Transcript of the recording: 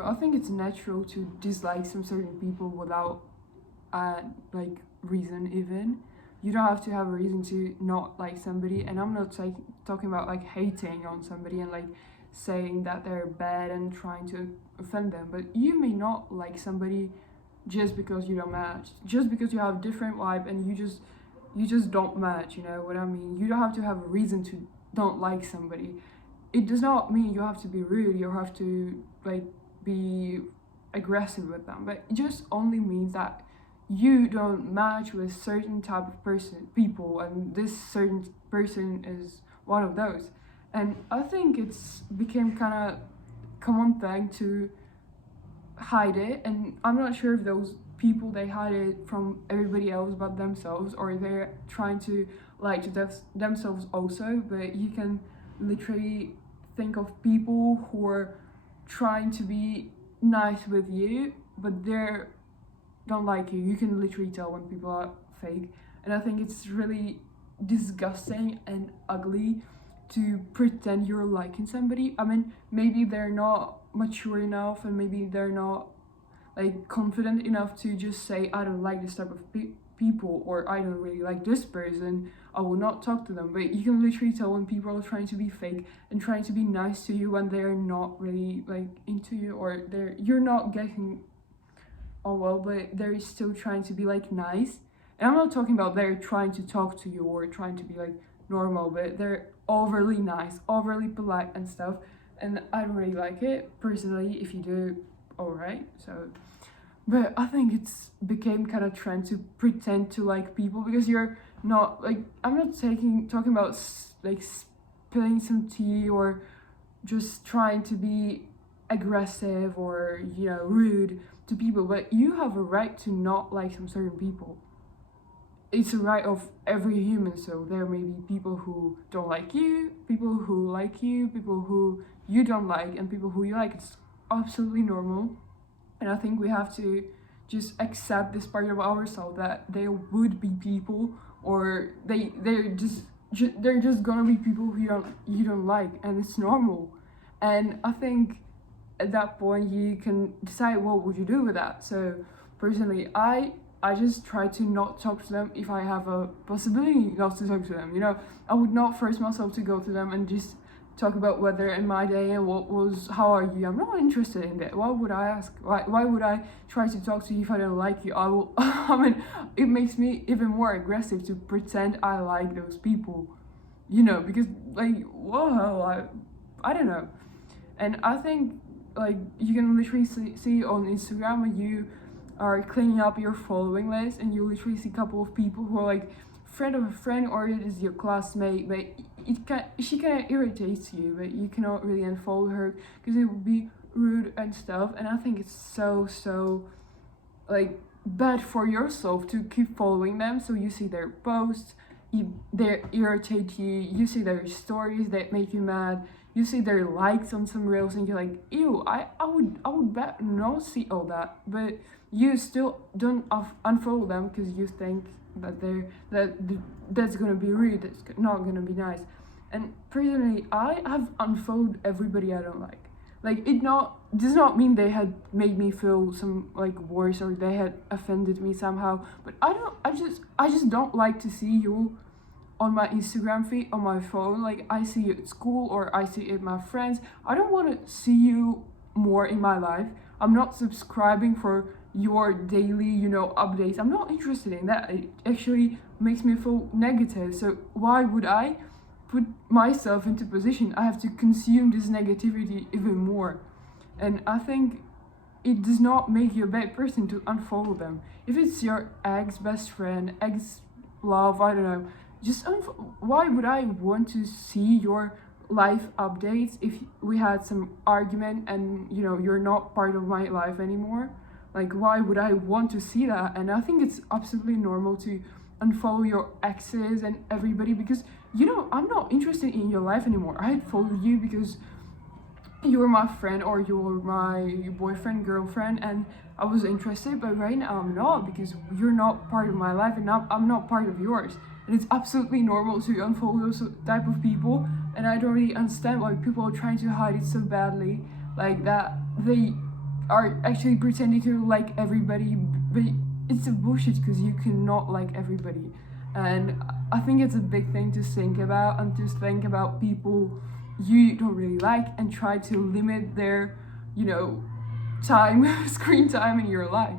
So I think it's natural to dislike some certain people without like reason even. You don't have to have a reason to not like somebody, and I'm not like talking about like hating on somebody and like saying that they're bad and trying to offend them, but you may not like somebody just because you don't match, just because you have different vibe and you just don't match, you know what I mean? You don't have to have a reason to don't like somebody. It does not mean you have to be rude, you have to like be aggressive with them, but it just only means that you don't match with certain type of people, and this certain person is one of those. And I think it's became kind of common thing to hide it, and I'm not sure if those people they hide it from everybody else but themselves, or they're trying to lie to themselves also. But you can literally think of people who are trying to be nice with you, but they're don't like you. You can literally tell when people are fake, and I think it's really disgusting and ugly to pretend you're liking somebody. I mean, maybe they're not mature enough, and maybe they're not like confident enough to just say I don't like this type of people, or I don't really like this person, I will not talk to them. But you can literally tell when people are trying to be fake and trying to be nice to you when they're not really like into you, or you're not getting on well, but they're still trying to be like nice. And I'm not talking about they're trying to talk to you or trying to be like normal, but they're overly nice, overly polite and stuff. And I don't really like it personally. If you do, alright. So, but I think it's became kind of trend to pretend to like people, because you're not like, I'm not talking about like spilling some tea or just trying to be aggressive or rude to people, but you have a right to not like some certain people. It's a right of every human. So there may be people who don't like you, people who like you, people who you don't like, and people who you like. It's absolutely normal, and I think we have to just accept this part of ourselves, that there would be people, or they're just gonna be people who you don't like, and it's normal. And I think at that point you can decide what would you do with that. So personally, I just try to not talk to them if I have a possibility not to talk to them. I would not force myself to go to them and just talk about weather in my day and how are you. I'm not interested in that. Why would I ask? Why would I try to talk to you if I don't like you? I will I mean, it makes me even more aggressive to pretend I like those people, because like, whoa, I don't know. And I think like you can literally see on Instagram when you are cleaning up your following list, and you literally see a couple of people who are like friend of a friend, or it is your classmate, but she kind of irritates you, but you cannot really unfollow her because it would be rude and stuff. And I think it's so like bad for yourself to keep following them. So you see their posts, they irritate you, you see their stories that make you mad, you see their likes on some reels, and you're like, ew, I would bet not see all that, but you still don't unfollow them because you think that that's gonna be rude, that's not gonna be nice. And personally, I have unfollowed everybody I don't like. Like, it does not mean they had made me feel some like worse, or they had offended me somehow, but I just don't like to see you on my Instagram feed, on my phone. Like, I see you at school, or I see it with my friends. I don't want to see you more in my life. I'm not subscribing for your daily, updates. I'm not interested in that. It actually makes me feel negative. So why would I put myself into position I have to consume this negativity even more? And I think it does not make you a bad person to unfollow them. If it's your ex best friend, ex love, I don't know, just why would I want to see your life updates if we had some argument and you're not part of my life anymore? Like, why would I want to see that? And I think it's absolutely normal to unfollow your exes and everybody, because I'm not interested in your life anymore. I followed you because you were my friend, or you were my boyfriend, girlfriend, and I was interested. But right now I'm not, because you're not part of my life, and I'm not part of yours. And it's absolutely normal to unfollow those type of people. And I don't really understand why people are trying to hide it so badly, like that are actually pretending to like everybody, but it's a bullshit because you cannot like everybody. And I think it's a big thing to think about, and to think about people you don't really like and try to limit their, time, screen time in your life.